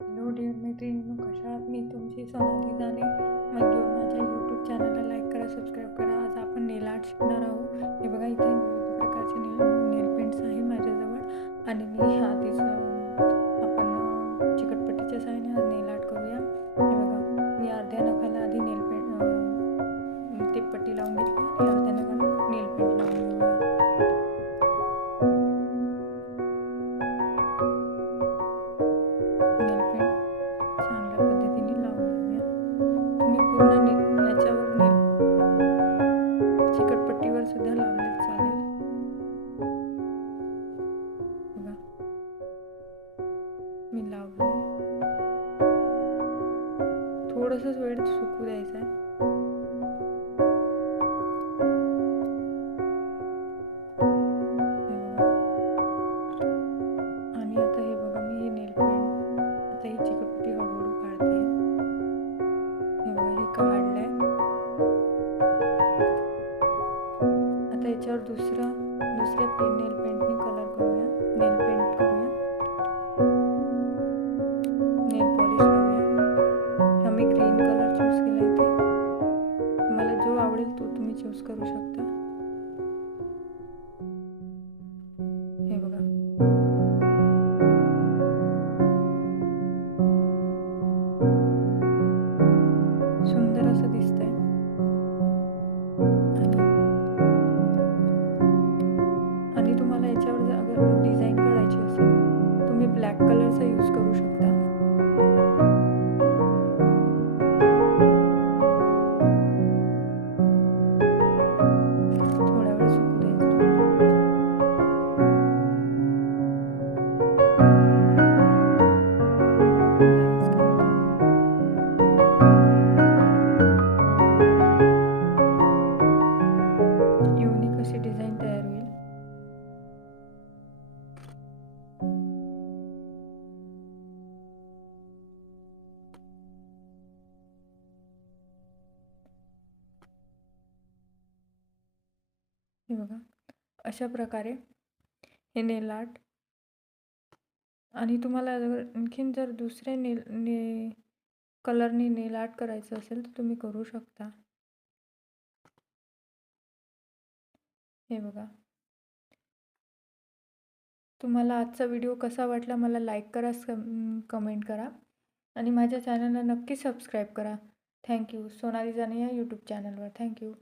Hello dear मैत्रिणींनो, कशा आहात? मी तुमची सोनाली जाणे. माझ्या यूट्यूब चॅनलला लाईक करा, सबस्क्राईब करा. आज आपण नेल आर्ट शिकणार आहोत. हे बघा, इथे विविध प्रकारचे नेल पेंट्स आहे माझ्याजवळ आणि मी आधीच आपण चिकटपट्टीच्या साहाय्याने आज नेल आर्ट करूया. हे बघा, मी अर्ध्या नखाला आधी नेल पेंट टिप पट्टी लावून घेतली आणि अर्ध्या नखाला नेल पेंट लावून घेऊया. नेल पेंट चांगल्या पद्धतीने लावून घेऊया. तुम्ही पूर्ण याच्यावर चिकटपट्टीवर सुद्धा लावले चालेल. बघा, मी लावलंय. थोडंसंच वेळ सुकू द्यायचा आहे. आणि आता हे बघा, मी हे नेल पेंट आता ही चिकटपट्टी हळूहळू काढते. हे बघा, हे काढलंय. आता याच्यावर दुसऱ्या नेल पेंटने कलर करूया, नेल पेंट करूया, नेल पॉलिश लावूया. हा मी ग्रीन कलर चूज केला इथे. तुम्हाला जो आवडेल तो तुम्ही चूज करू शकता. हे बघा, सुंदर असं दिसतंय. आणि तुम्हाला याच्यावर जर अगर डिझाईन काढायची असेल तुम्ही ब्लॅक कलरचा यूज करू शकता. थोडा वेळ सुकू द्यायचं. युनिक अशी डिझाईन तयार होईल. हे बघा, अशा प्रकारे हे नेल आर्ट. आणि तुम्हाला आणखीन जर दुसऱ्या कलरने नेल आर्ट करायचं असेल तर तुम्ही करू शकता. हे बघा, तुम्हाला आजचा व्हिडिओ कसा वाटला मला लाईक करा, कमेंट करा आणि माझ्या चॅनलला नक्की सबस्क्राईब करा. थँक्यू. सोनाली जाणे या यूट्यूब चॅनलवर. थँक्यू.